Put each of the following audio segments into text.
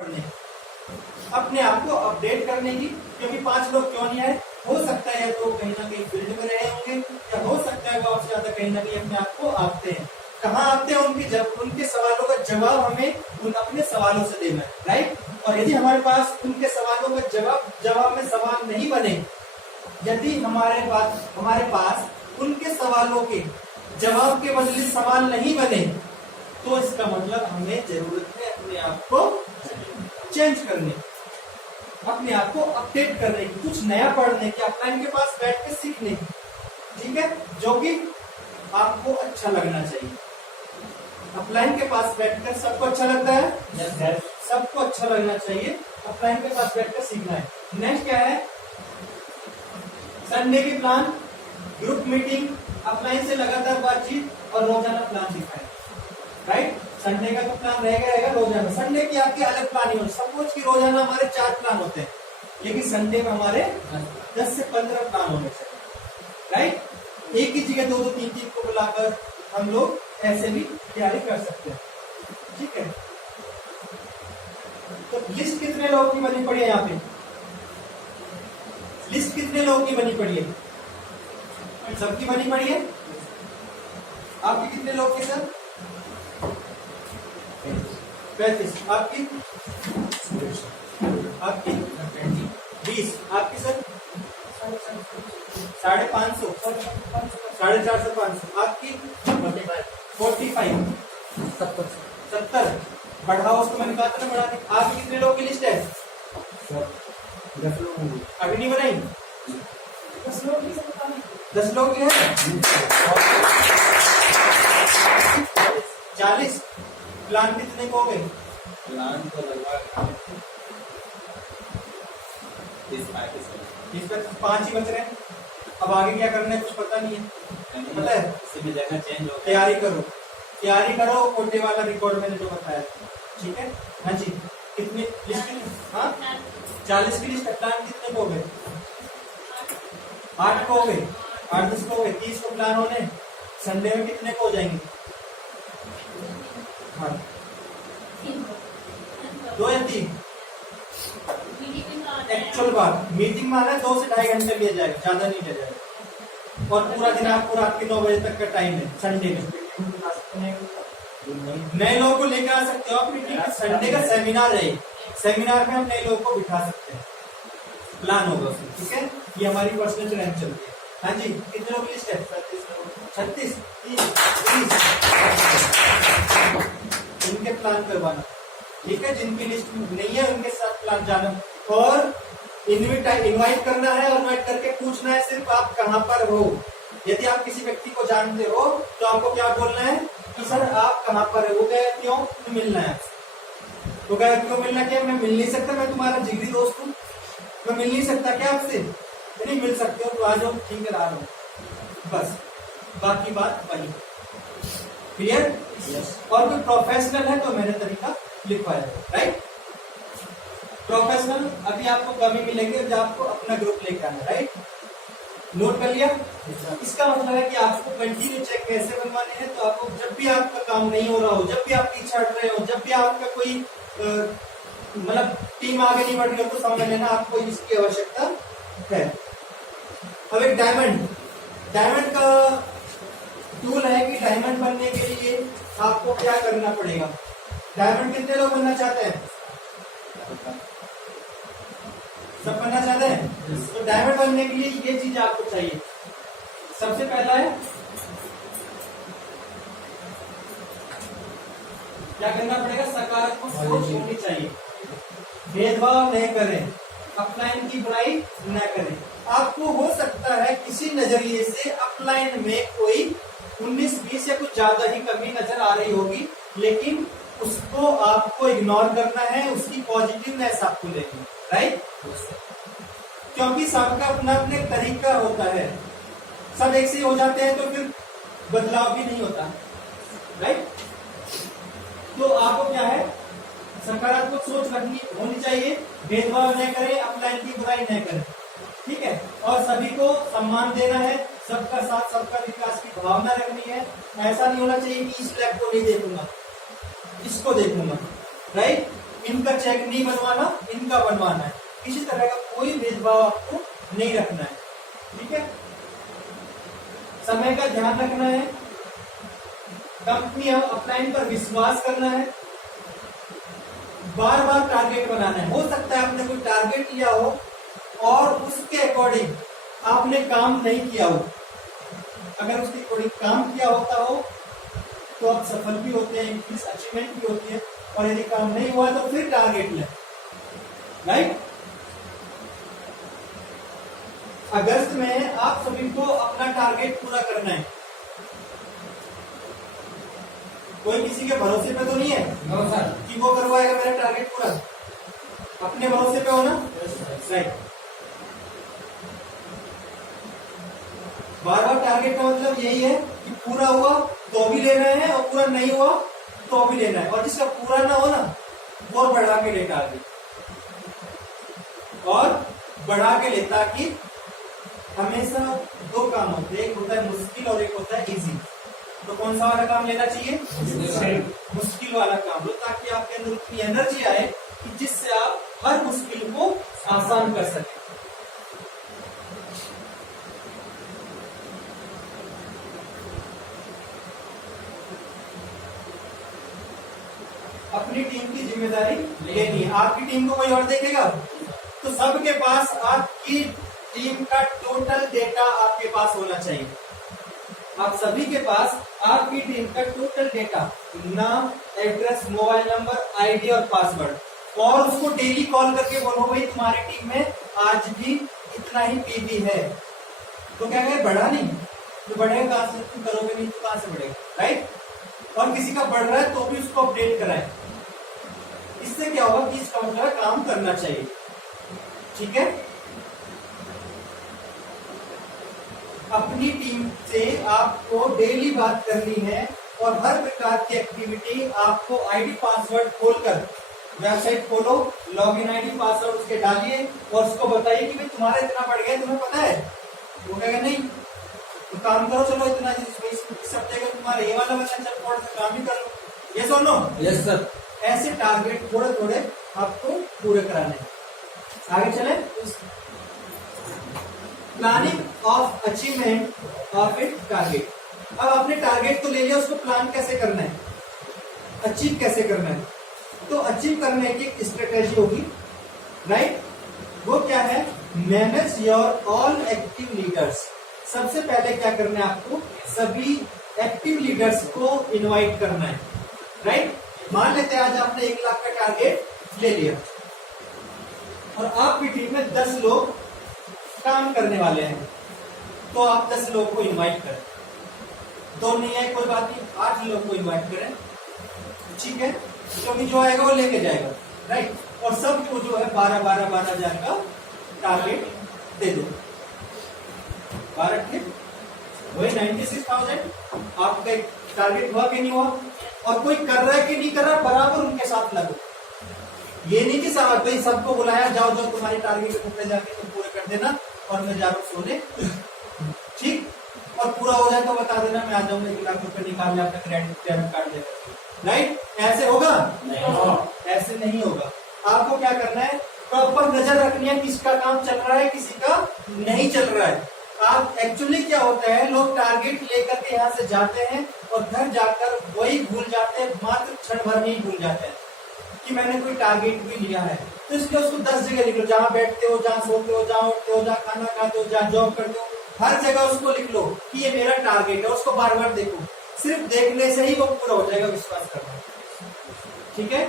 करने, अपने आप को अपडेट करने की। क्योंकि 5 लोग क्यों नहीं आए, हो सकता है तो कहीं ना कहीं फील्ड में रहे होंगे, या हो सकता है वो आपसे ज्यादा कहीं ना कहीं अपने आप को आते हैं। कहाँ आते हैं, उनके सवालों का जवाब हमें उन अपने सवालों से देना है, राइट। और यदि हमारे पास उनके सवालों का जवाब में सवाल नहीं बने, यदि हमारे पास उनके सवालों के जवाब के बदले सवाल नहीं बने, तो इसका मतलब हमें जरूरत है अपने आप को चेंज करने, अपने आप को अपडेट करने की, कुछ नया पढ़ने की, अपना इनके पास बैठ के सीखने की, ठीक है, जो कि आपको अच्छा लगना चाहिए। अपलाइन के पास बैठकर सबको अच्छा लगता है, सबको अच्छा लगना चाहिए, अपलाइन के पास बैठकर सीखना है। नेक्स्ट क्या है, संडे की प्लान, ग्रुप मीटिंग, अपलाइन से लगातार बातचीत और रोजाना प्लान दिखाएं, राइट। संडे का तो प्लान रहेगा रोजाना। संडे की आपकी अलग प्लानिंग हो, सपोज कि रोजाना हमारे 4 प्लान होते हैं, लेकिन संडे में हमारे 10 से 15 प्लान होने चाहिए, राइट। एक ही जगह 2-2, 3-3 को बुलाकर हम लोग ऐसे भी तैयारी कर सकते हैं, ठीक है। तो लिस्ट कितने लोगों की बनी पड़ी है यहाँ पे, लिस्ट कितने लोगों की बनी पड़ी है, सबकी बनी पड़ी है। आपकी कितने लोग की सर, 35, आपकी 20, आपकी सर 550, 450, 500, आपकी 45, 70, बढ़ाओ उसको, मैंने कहा था ना बढ़ा दी। आपकी कितने लोगों की लिस्ट है, 10 लोग होंगे, अभी नहीं बनाई, 10 लोग की है, 40। प्लान कितने को हो गए, प्लान तो लगभग 5 ही बच रहे हैं। अब आगे क्या करना है कुछ पता नहीं है, पता है, इसी में जगह चेंज हो, तैयारी करो, कोटे वाला रिकॉर्ड मैंने जो बताया, ठीक है। हाँ जी, कितने लिस्ट, हाँ 40 की लिस्ट, प्लान कितने को हो गए, 8 को हो गए, 8-10 को हो गए, 30 को प्लान होने, संडे में कितने को हो जाएंगे, हाँ 2 या 3। एक्चुअल बात, मीटिंग में आना 2 से 2.5 घंटे लिया जाएगा, ज्यादा नहीं लिया जाएगा, और पूरा दिन आपको रात के 9 बजे तक का टाइम है संडे में। नए लोगों को लेकर आ सकते हो आप मीटिंग में, संडे का सेमिनार है, सेमिनार में हम नए लोगों को बिठा सकते हैं, प्लान होगा उसमें, ठीक है। ये हमारी पर्सनल ट्रेनिंग चलती है। हाँ जी, कितने लोग लिस्ट है, 36, 30, इनके प्लान करवाना, ठीक है। जिनकी लिस्ट नहीं है उनके साथ प्लान जाना, और इनवाइट करना है, और इनवाइट करके पूछना है सिर्फ आप कहाँ पर हो। यदि आप किसी व्यक्ति को जानते हो तो आपको क्या बोलना है कि सर आप कहाँ पर है, वो गए क्यों, तो मिलना है, वो गए क्यों मिलना, क्या मैं मिल नहीं सकता, मैं तुम्हारा जिगरी दोस्त हूँ, मैं मिल नहीं सकता क्या आपसे, नहीं मिल सकते हो तो आ जाओ, ठीक है आ रहा हूँ, बस, बाकी बात वही, क्लियर। और कोई प्रोफेशनल है तो मैंने तरीका लिखवाया, राइट। प्रोफेशनल अभी आपको कभी मिलेंगे जब आपको अपना ग्रुप लेकर आना, राइट। नोट कर लिया, इसका मतलब है कि आपको कंटिन्यू चेक कैसे बनवाने हैं। तो आपको जब भी आपका काम नहीं हो रहा हो, जब भी आप पीछे हट रहे हो, जब भी आपका कोई मतलब टीम आगे नहीं बढ़ रही हो, तो समझ लेना आपको इसकी आवश्यकता है। अब एक डायमंड का टूल है कि डायमंड बनने के लिए आपको क्या करना पड़ेगा। डायमंड कितने लोग बनना चाहते हैं, सब बनना चाहते हैं। तो डायमंड बनने के लिए ये चीज आपको चाहिए। सबसे पहला है क्या करना पड़ेगा, सकारात्मक सोच होनी चाहिए, भेदभाव नहीं करें, अपलाइन की बुराई न करें। आपको हो सकता है किसी नजरिए से अपलाइन में कोई 19-20 या कुछ ज्यादा ही कमी नजर आ रही होगी, लेकिन उसको आपको इग्नोर करना है, उसकी पॉजिटिवनेस आपको लेनी है, राइट। क्योंकि सबका अपना अपने तरीका होता है, सब एक से हो जाते हैं तो फिर बदलाव भी नहीं होता, राइट। तो आपको क्या है, सकारात्मक सोच रखनी होनी चाहिए, भेदभाव न करें, अपलाइन की बुराई न करें, ठीक है। और सभी को सम्मान देना है, सबका साथ सबका विकास की भावना रखनी है। ऐसा नहीं होना चाहिए कि इस लैब को नहीं देखूंगा, इसको देखूंगा, राइट। इनका चेक नहीं बनवाना, इनका बनवाना है। किसी तरह का कोई भेदभाव आपको नहीं रखना है, ठीक है। समय का ध्यान रखना है, कंपनी अपलाइन पर विश्वास करना है, बार बार टारगेट बनाना है। हो सकता है आपने कोई टारगेट लिया हो और उसके अकॉर्डिंग आपने काम नहीं किया हो। अगर उसके अकॉर्डिंग काम किया होता हो तो आप सफल भी होते हैं, इंक्रीज अचीवमेंट भी होती है। और यदि काम नहीं हुआ तो फिर टारगेट लें, राइट। अगस्त में आप सभी को अपना टारगेट पूरा करना है। कोई किसी के भरोसे पे तो नहीं है कि वो करवाएगा मेरा टारगेट पूरा, अपने भरोसे पे हो ना, राइट। बार बार टारगेट का मतलब यही है कि पूरा हुआ तो भी लेना है और पूरा नहीं हुआ तो भी लेना है। और जिसका पूरा ना हो ना वो बढ़ा के ले टारगेट, और बढ़ा के ले, ताकि हमेशा दो काम होते हैं, एक होता है मुश्किल और एक होता है इजी। तो कौन सा वाला काम लेना चाहिए? मुश्किल वाला काम लो, ताकि आपके अंदर इतनी एनर्जी आए कि जिससे आप हर मुश्किल को आसान कर सकें। अपनी टीम की जिम्मेदारी लेनी है। आपकी टीम को कोई और देखेगा? तो सबके पास आपकी टीम का टोटल डेटा आपके पास होना चाहिए। आप सभी के पास आपकी टीम का टोटल डेटा, नाम, एड्रेस, मोबाइल नंबर, आईडी और पासवर्ड, और उसको डेली कॉल करके बोलो भाई तुम्हारी टीम में आज भी इतना ही पीवी है। तो क्या कहे, बढ़ा नहीं तो बढ़ेगा कहां से? तुम करोगे नहीं तो कहां से बढ़ेगा, राइट। और किसी का बढ़ रहा है तो भी उसको अपडेट कराएं। इससे क्या होगा कि इसका मतलब काम करना चाहिए, ठीक है। अपनी टीम से आपको डेली बात करनी है और हर प्रकार की एक्टिविटी आपको आईडी पासवर्ड खोलकर, वेबसाइट खोलो, लॉगिन आईडी पासवर्ड उसके डालिए और उसको बताइए कि भाई तुम्हारा इतना बढ़ गया, तुम्हें पता है? वो कहेगा नहीं, तो काम करो, चलो इतना इस हफ्ते का तुम्हारा ये वाला बचा, चल थोड़ा सा काम ही कर लो। यस और नो? Yes sir. ऐसे टारगेट थोड़े थोड़े आपको पूरे कराने हैं। आगे चले। Planning of achievement of it target. अब आपने टारगेट तो ले लिया, उसको प्लान कैसे करना है, अचीव कैसे करना है? तो अचीव करने की एक स्ट्रेटेजी होगी, राइट। वो क्या है? Manage your all active leaders. सबसे पहले क्या करना है आपको? सभी एक्टिव लीडर्स को इनवाइट करना है, राइट। मान लेते हैं आज आपने 1 लाख का टारगेट ले लिया और आपकी टीम में 10 लोग काम करने वाले हैं, तो आप 10 लोग को इनवाइट करें। 2 नहीं है कोई बात नहीं, 8 लोग को इनवाइट करें, ठीक है। क्योंकि जो आएगा वो लेके जाएगा, राइट। और सबको जो है 12 हजार का टारगेट दे दो। 12 ठीक, वही 96,000 आपका एक टारगेट हुआ कि नहीं हुआ? और कोई कर रहा है कि नहीं कर रहा, बराबर उनके साथ लगो। ये नहीं कि साहब भाई सबको बुलाया, जाओ जाओ तुम्हारी टारगेट पे जाके तुम पूरे कर देना और मैं जा रहा हूं सोने, ठीक। और पूरा हो जाए तो बता देना, मैं आ जाऊंगा 1 लाख रुपए निकालने अपना क्रेडिट कार्ड देकर, राइट। ऐसे होगा? नहीं, ऐसे नहीं होगा। आपको क्या करना है? प्रॉपर नजर रखनी है किसका काम चल रहा है, किसी का नहीं चल रहा है। आप एक्चुअली क्या होता है, लोग टारगेट लेकर के यहाँ से जाते हैं और घर जाकर वही भूल जाते हैं, मात्र क्षण भर में ही भूल जाते हैं कि मैंने कोई टारगेट भी लिया है। तो इसलिए उसको 10 जगह लिख लो, जहां बैठते हो, जहां सोते हो, जहां उठते हो, जहां खाना खाते हो, जहां जॉब करते हो, हर जगह उसको लिख लो कि ये मेरा टारगेट है। उसको बार बार देखो, सिर्फ देखने से ही वो पूरा हो जाएगा, विश्वास करना, ठीक है।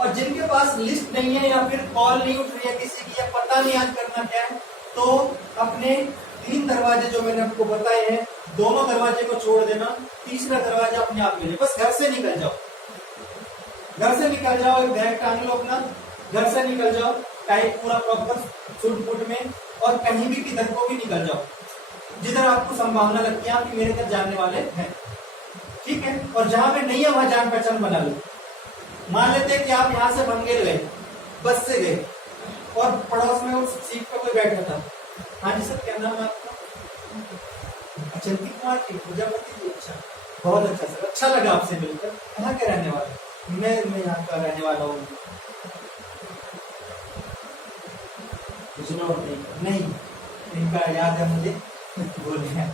और जिनके पास लिस्ट नहीं है या फिर कॉल नहीं उठ रही है किसी की, या पता नहीं आज करना क्या है, तो अपने 3 दरवाजे जो मैंने आपको बताए हैं, दोनों दरवाजे को छोड़ देना, तीसरा दरवाजा अपने आप मिले। बस घर से निकल जाओ, घर से निकल जाओ, एक बैग टांग लो अपना, घर से निकल जाओ, टाइप पूरा प्रॉपर सूट बूट में, और कहीं भी किधर को भी निकल जाओ जिधर आपको संभावना लगती है कि मेरे घर जानने वाले हैं, ठीक है। और जहां पे नहीं है वहां जान पहचान बना लो। मान लेते हैं कि आप यहाँ से बंगेल गए, बस से गए, और पड़ोस में उस सीट पर कोई बैठा था। हाँ जी सर, क्या नाम है आपका? चंदी कुमार जी, प्रजापति जी। अच्छा, बहुत अच्छा सर, अच्छा लगा आपसे मिलकर। कहाँ के रहने वाले? मैं यहाँ का रहने वाला हूँ। कुछ ना होते नहीं, इनका याद है मुझे, बोल गया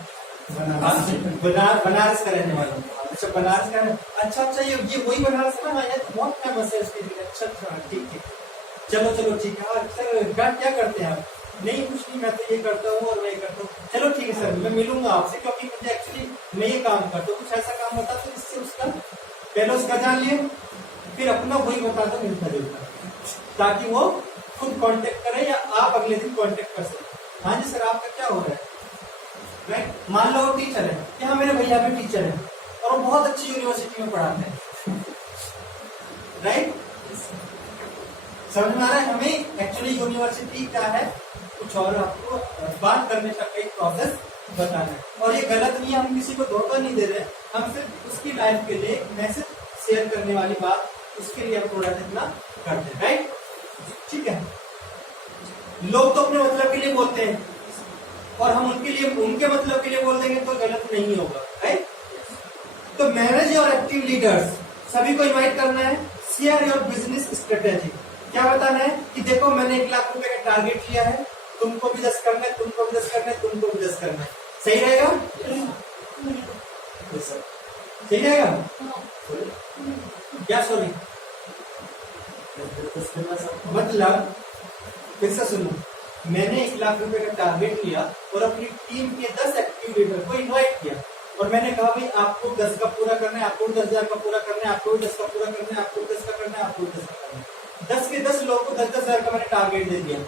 बनारस का रहने वाला हूँ। अच्छा बनारस का है। अच्छा ये वही बनारस है ना? हाँ, ये तो बहुत फेमस है इसके लिए। अच्छा ठीक है, चलो ठीक है। सर क्या करते हैं आप? नहीं कुछ नहीं, मैं तो ये करता हूँ और मैं ये करता हूँ। चलो ठीक है सर, मैं मिलूंगा आपसे, क्योंकि मुझे एक्चुअली मैं ये काम करता हूँ। कुछ ऐसा काम होता तो इससे उसका पहले उसका जान लिया, फिर अपना वही बता दो मिलता जुलता, ताकि वो खुद कांटेक्ट करे या आप अगले दिन कांटेक्ट कर सके। हाँ जी सर, आपका क्या हो रहा है? राइट, मान लो वो टीचर है, यहाँ मेरे भैया भी टीचर है और वो बहुत अच्छी यूनिवर्सिटी में पढ़ाते हैं। राइट, समझ में आ रहा है? हमें एक्चुअली यूनिवर्सिटी क्या है कुछ और, आपको बात करने का एक प्रोसेस बताना है। और ये गलत नहीं है, हम किसी को धोखा नहीं दे रहे, हम सिर्फ उसकी लाइफ के लिए मैसेज शेयर करने वाली बात, उसके लिए हम थोड़ा इतना करते हैं। राइट, ठीक है। लोग तो अपने मतलब के लिए बोलते हैं और हम उनके मतलब के लिए बोल देंगे तो गलत नहीं होगा। राइट, तो मैनेज योर एक्टिव लीडर्स, सभी को इनवाइट करना है। शेयर योर बिजनेस स्ट्रेटेजी, क्या बताना है कि देखो मैंने 1 लाख रुपए का टारगेट लिया है, तुमको भी 10 करना है, तुमको भी 10 करना है, तुमको भी 10 करना है। सही रहेगा? सही रहेगा क्या? सॉरी, मतलब फिर से सुनो, मैंने 1 लाख रुपए का टारगेट लिया और अपनी टीम के 10 एक्टिव लीडर को इनवाइट किया और मैंने कहा भाई आपको 10 का पूरा करना है, आपको 10,000 का पूरा करना है, आपको 10 का पूरा करना है, आपको 10 का करना है, आपको 10 का करना है। 10 के 10 लोगों को 10,000 का मैंने टारगेट दे दिया।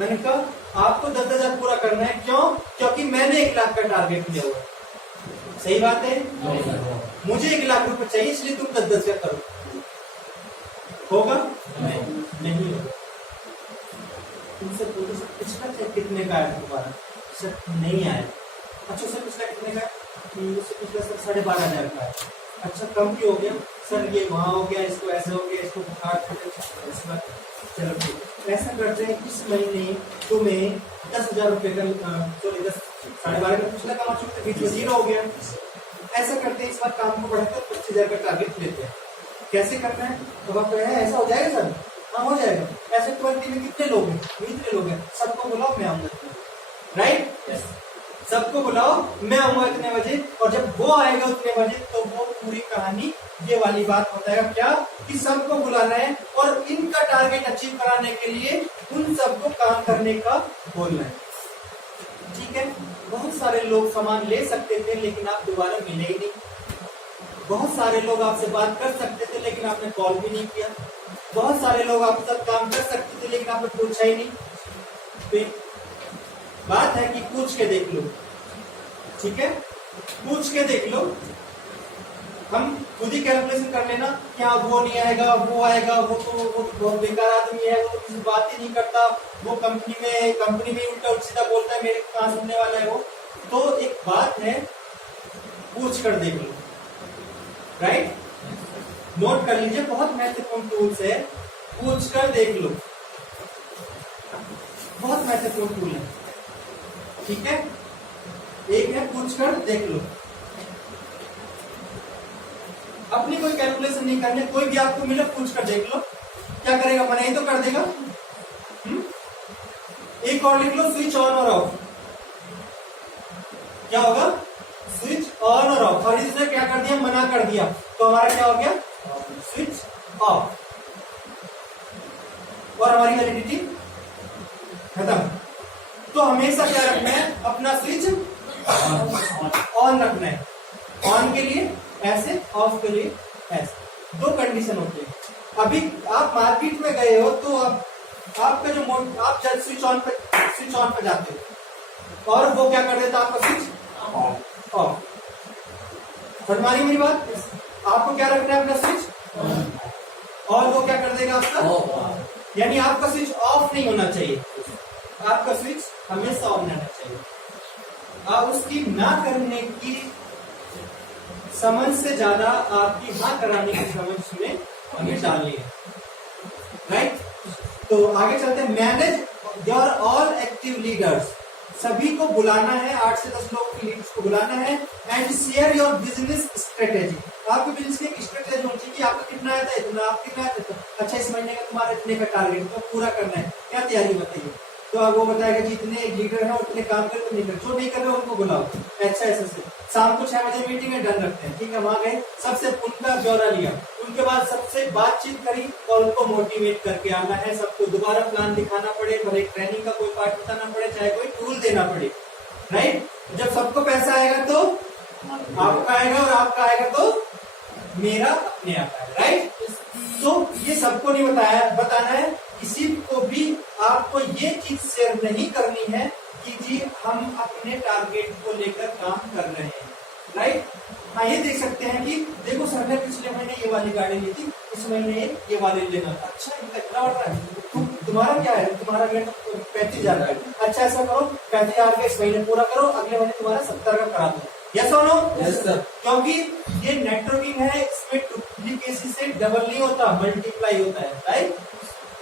मैंने कहा आपको 10,000 पूरा करना है, क्यों? क्योंकि मैंने 1 लाख का टारगेट लिया हुआ। सही बात है? मुझे 1 लाख रुपए चाहिए, इसलिए तुम 10,000 का करो। होगा? नहीं होगा। तुमसे पूछो सर पिछला चेक कितने का है तुम्हारा? सर नहीं आया। अच्छा सर पिछला कितने का है? पिछला सर 12,500 का है। अच्छा कम क्यों हो गया? सर ये वहां हो गया, इसको ऐसे हो गया, इसको बुखार चलो ठीक, ऐसा करते हैं इस महीने तुम्हें 10,000 रुपए का, सॉरी 12,500 का पिछला कमा चुके, बीच में 0 हो गया। ऐसा करते हैं, इस बार काम को बढ़ाकर 25,000 का टारगेट लेते हैं। कैसे करना है? तो आप ऐसा हो जाएगा सर? हाँ हो जाएगा। ऐसे 20 में कितने लोग हैं? इतने लोग हैं, सबको बुलाओ मैं आऊंगा। राइट, सबको बुलाओ मैं आऊंगा इतने बजे, और जब वो आएगा उतने बजे तो वो पूरी कहानी ये वाली बात बताएगा क्या कि सबको बुलाना है और इनका टारगेट अचीव कराने के लिए उन सबको काम करने का बोलना है। ठीक है, बहुत सारे लोग सामान ले सकते थे लेकिन आप दोबारा मिले ही नहीं। बहुत सारे लोग आपसे बात कर सकते थे लेकिन आपने कॉल भी नहीं किया। बहुत सारे लोग आपके साथ काम कर सकते थे लेकिन आपने पूछा ही नहीं। तो बात है कि पूछ के देख लो। ठीक है, पूछ के देख लो। हम खुद ही कैलकुलेशन कर लेना, क्या वो नहीं आएगा, वो आएगा, वो तो बहुत बेकार आदमी है, वो तो किसी बात ही नहीं करता, वो कंपनी में उल्टा सीधा बोलता है, मेरे कहां सुनने वाला है वो। तो एक बात है, पूछ कर देख लो। राइट, नोट कर लीजिए, बहुत महत्वपूर्ण टूल्स है, पूछ कर देख लो, बहुत महत्वपूर्ण टूल है। ठीक है, एक है पूछ कर देख लो। अपनी कोई कैलकुलेशन नहीं करनी, कोई भी आपको मिले पूछ कर देख लो। क्या करेगा? मना ही तो कर देगा। एक और लिख लो, स्विच ऑन और ऑफ। क्या होगा? स्विच ऑन और ऑफ। और इसने क्या कर दिया? मना कर दिया, तो हमारा क्या हो गया? स्विच ऑफ, और हमारी वैलिडिटी खत्म। तो हमेशा क्या रखना है? अपना स्विच ऑन रखना है। ऑन के लिए ऐसे, ऑफ के लिए ऐसे, 2 कंडीशन होती है। अभी आप मार्केट में गए हो तो आपका जो आप जब स्विच ऑन पे जाते हो और वो क्या कर देता है? आपका स्विच ऑफ। समझ में आ रही मेरी बात? आपको क्या रखना है? अपना स्विच, और वो क्या कर देगा? आपका, यानी आपका स्विच ऑफ नहीं होना चाहिए, आपका स्विच हमेशा ऑन रहना चाहिए। आप उसकी ना करने की समझ से ज्यादा आपकी हाँ कराने की समझ में हमें डालनी है। राइट, तो आगे चलते हैं। Manage your all active leaders, सभी को बुलाना है, 8 से 10 लोगों के लीडर्स को बुलाना है। And share your business strategy, आपके बिजनेस की एक स्ट्रेटेजी होनी चाहिए कि आपका इतना आया था, इतना आप कितना आया था, अच्छा इस महीने का तुम्हारा इतने का टारगेट तो पूरा करना है, क्या तैयारी बताइए। तो अब वो बताएगा जी इतने लीडर है उतने काम कर, तो नहीं कर, जो नहीं कर रहे उनको बुलाओ, अच्छा ऐसे से शाम को 6 बजे मीटिंग है, डन रखते हैं, ठीक है। वहां गए, सबसे उनका ब्यौरा लिया, उनके बाद सबसे बातचीत करी और उनको मोटिवेट करके आना है। सबको दोबारा प्लान दिखाना पड़े, भले ट्रेनिंग का कोई पार्ट बताना पड़े, चाहे कोई टूल देना पड़े, राइट। जब सबको पैसा आएगा तो आपका आएगा और आपका आएगा तो मेरा अपने आप आएगा, राइट। तो ये सबको नहीं बताना है, किसी को भी आपको ये चीज शेयर नहीं करनी है कि जी हम अपने टारगेट को लेकर काम कर रहे हैं, राइट। हाँ ये देख सकते हैं कि देखो सर ने पिछले महीने ये वाली गाड़ी ली थी, इस महीने ये वाली लेना, अच्छा इनका इतना बढ़ रहा है, तुम्हारा क्या है, तुम्हारा रेट 35,000 है, अच्छा ऐसा करो 35,000 का इस महीने पूरा करो, अगले महीने तुम्हारा 70 का करा दो, यस और नो? Yes sir. क्योंकि ये नेटवर्किंग है, इसमें डुप्लीकेसी से डबल नहीं होता, मल्टीप्लाई होता है, राइट।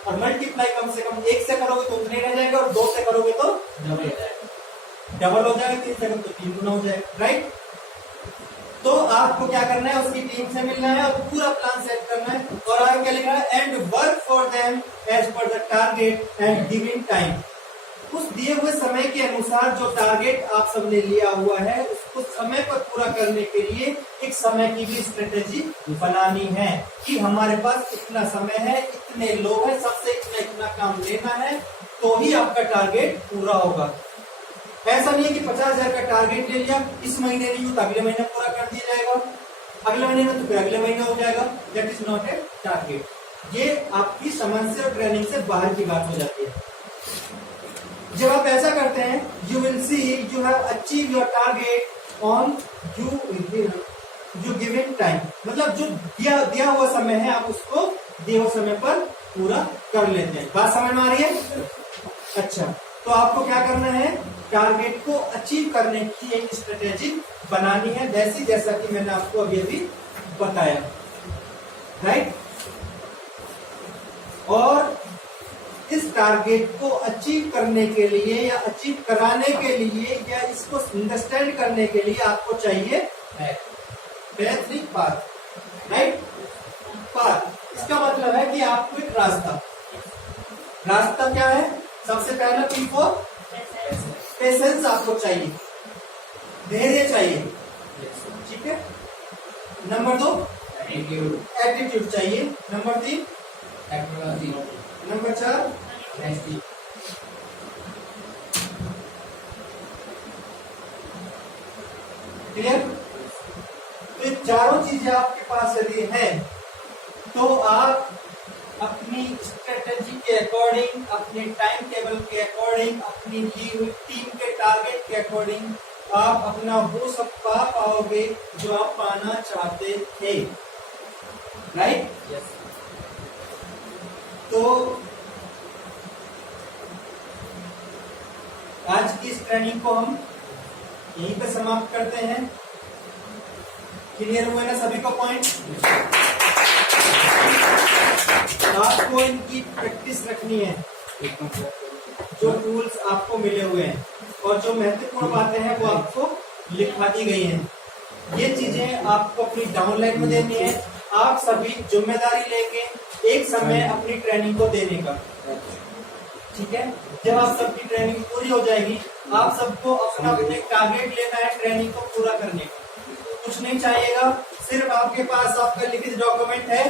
और मल्टीप्लाई कम से कम 1 से करोगे तो उतने रह जाएगा और 2 से करोगे तो डबल हो जाएगा, 3 से करोगे तो 3 गुना हो जाएगा, राइट। तो आपको क्या करना है, उसकी टीम से मिलना है और पूरा प्लान सेट करना है, और आगे क्या लिखा है, and work for them as per the target and given time. उस दिए हुए समय के अनुसार जो टारगेट आप सबने लिया हुआ है उसको समय पर पूरा करने के लिए एक समय की भी स्ट्रेटेजी बनानी है कि हमारे पास इतना समय है, इतने लोग हैं, सबसे इतना काम लेना है तो ही आपका टारगेट पूरा होगा। ऐसा नहीं है कि 50,000 का टारगेट ले लिया, इस महीने नहीं हो तो अगले महीने पूरा कर दिया जाएगा, अगले महीने में तो फिर अगले महीने हो जाएगा, that is not a target. ये आपकी समझ से और ट्रेनिंग से बाहर की बात हो जाती है। जब आप ऐसा करते हैं, you will see you have achieve your target on you given time, मतलब जो दिया हुआ समय है आप उसको दिए हुए समय पर पूरा कर लेते हैं। बात समझ में आ रही है? अच्छा, तो आपको क्या करना है, टारगेट को अचीव करने की एक स्ट्रेटेजी बनानी है, वैसी जैसा कि मैंने आपको अभी बताया, राइट। और इस टारगेट को अचीव करने के लिए या अचीव कराने के लिए या इसको अंडरस्टैंड करने के लिए आपको चाहिए बेहतरीन पाथ, राइट। पाथ इसका मतलब है कि आपको एक रास्ता क्या है, सबसे पहला P4 पेशेंस आपको चाहिए, धैर्य चाहिए, ठीक है। नंबर 2 एटीट्यूड चाहिए, नंबर 3 टेक्नोलॉजी, नंबर 4 क्लियर। तो ये चारों चीजें आपके पास यदि है तो आप अपनी स्ट्रेटेजी के अकॉर्डिंग, अपने टाइम टेबल के अकॉर्डिंग, अपनी टीम के टारगेट के अकॉर्डिंग आप अपना वो सब पा पाओगे जो आप पाना चाहते थे, राइट। तो आज की इस ट्रेनिंग को हम यहीं पे समाप्त करते हैं। क्लियर हुए ना सभी को पॉइंट? आपको इनकी प्रैक्टिस रखनी है, जो टूल्स आपको मिले हुए हैं और जो महत्वपूर्ण बातें हैं वो आपको लिखा दी गई हैं। ये चीजें आपको अपनी डाउनलाइन में देनी है। आप सभी जिम्मेदारी लेके एक समय अपनी ट्रेनिंग को देने का, ठीक है। जब आप सबकी ट्रेनिंग पूरी हो जाएगी, आप सबको अपना एक टारगेट लेना है ट्रेनिंग को पूरा करने का, कुछ नहीं चाहिएगा, सिर्फ आपके पास आपका लिखित डॉक्यूमेंट है,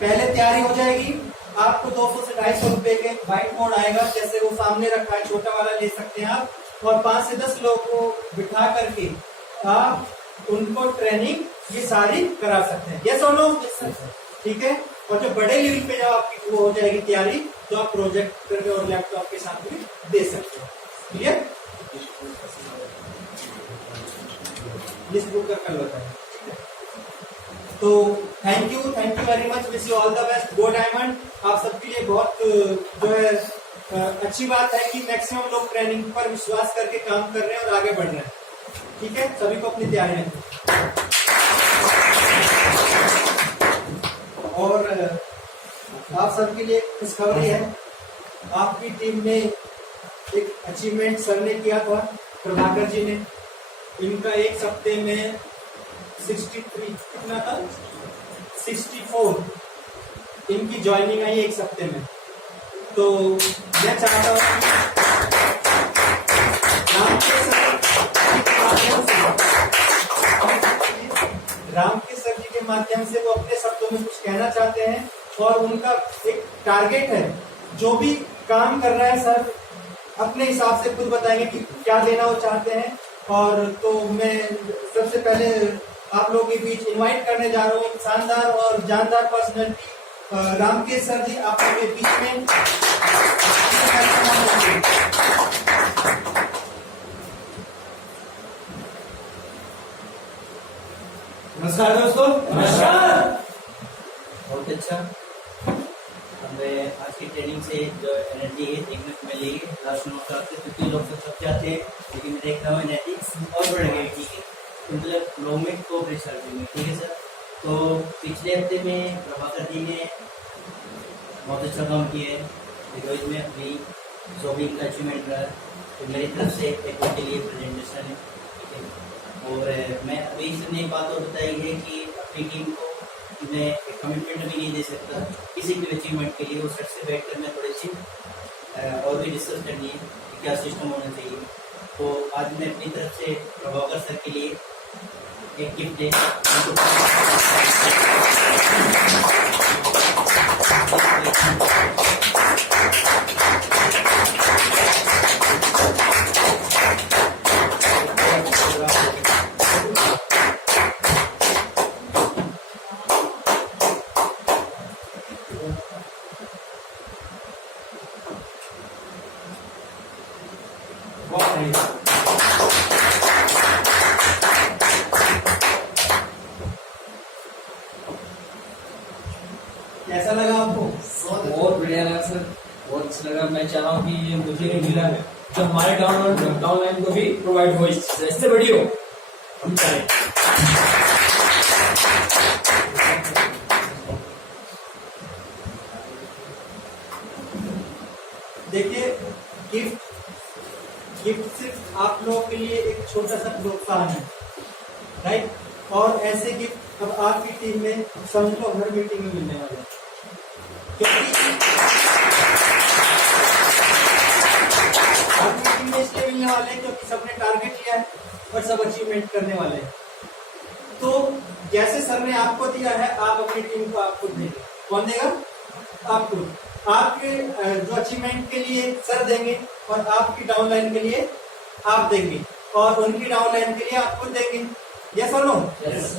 पहले तैयारी हो जाएगी। आपको 200 से 250 रुपए के व्हाइट बोर्ड आएगा, जैसे वो सामने रखा है, छोटा वाला ले सकते हैं आप, और 5 से 10 लोगों को बिठा करके आप उनको ट्रेनिंग ये सारी करा सकते हैं, यस और नो? ठीक है। और जो बड़े लेवल पे जब आपकी वो हो जाएगी तैयारी, तो आप प्रोजेक्टर और लैपटॉप के साथ भी दे सकते हैं, क्लियर। लिस्ट बुक कर लेता है, ठीक है। तो thank you very much, wish you all the best, go diamond. आप सबके लिए बहुत जो है अच्छी बात है कि मैक्सिमम लोग ट्रेनिंग पर विश्वास करके काम कर रहे हैं और आगे बढ़ रहे हैं, ठीक है। सभी को अपनी तैयारी रखें। और आप सबके लिए खुशखबरी है, आपकी टीम ने एक अचीवमेंट सर ने किया था, प्रभाकर जी ने। इनका एक हफ्ते में 63 कितना था, 64 इनकी ज्वाइनिंग आई एक हफ्ते में। तो मैं चाहता हूँ रामकेश सर जी के माध्यम से वो अपने शब्दों में कुछ कहना चाहते हैं और उनका एक टारगेट है। जो भी काम कर रहा है सर अपने हिसाब से खुद बताएंगे कि क्या देना वो चाहते हैं। और तो मैं सबसे पहले आप लोगों के बीच इनवाइट करने जा रहा हूँ एक शानदार और जानदार पर्सनैलिटी रामकेश सर जी आप लोगों के बीच में। नमस्कार दोस्तों। नमस्कार। बहुत अच्छा। हमें आज की ट्रेनिंग से जो एनर्जी है देखने को मिलेगी। लास्ट नमस्कार से 50 लोग तो थक जाते हैं, लेकिन मैं देख रहा हूँ एनर्जी और बढ़ गई। ठीक है, मतलब लोग में कोऑपरेट करते हैं। ठीक है सर। तो पिछले हफ्ते में प्रभाकर जी ने बहुत अच्छा काम किया है। रोहित में अपनी जो भी इनका अचीवमेंट रहा, तो मेरी तरफ से एक उनके लिए प्रेजेंटेशन है। ठीक है, और मैं अभी इसने एक बात और बताई है कि अपनी टीम को मैं एक कमिटमेंट भी नहीं दे सकता किसी भी अचीवमेंट के लिए। वो सर से बैठ कर मैं थोड़ी सी और भी डिस्कस करनी है कि क्या सिस्टम होना चाहिए। तो आज मैं अपनी तरफ से प्रभाकर सर के लिए एक गिफ्ट दे कैसा लगा आपको? बहुत बढ़िया लगा सर, बहुत अच्छा लगा। मैं चाह रहा हूँ कि ये मुझे नहीं मिला है तो हमारे डाउनलाइन को भी प्रोवाइड हो, इससे बड़ी हो हम चाहें। देखिए गिफ्ट सिर्फ आप लोगों के लिए एक छोटा सा प्रोत्साहन है, राइट। और ऐसे गिफ्ट अब आपकी टीम में समझ लो हर मीटिंग में मिलने वाले हैं, क्योंकि हर मीटिंग में इसलिए मिलने वाले हैं क्योंकि सबने टारगेट लिया है और सब अचीवमेंट करने वाले हैं। तो जैसे सर ने आपको दिया है आप अपनी टीम को आप खुद देंगे। कौन देगा? आप खुद। आपके जो अचीवमेंट के लिए सर देंगे और आपकी डाउनलाइन के लिए आप देंगे और उनकी डाउनलाइन के लिए आप खुद देंगे। यस और नो?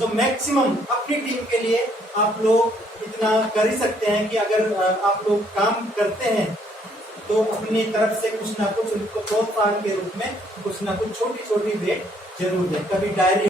तो मैक्सिमम अपनी टीम के लिए आप लोग इतना कर ही सकते हैं कि अगर आप लोग काम करते हैं तो अपनी तरफ से कुछ ना कुछ उनको प्रोत्साहन के रूप में कुछ ना कुछ छोटी छोटी भेंट जरूर दें। कभी डायरी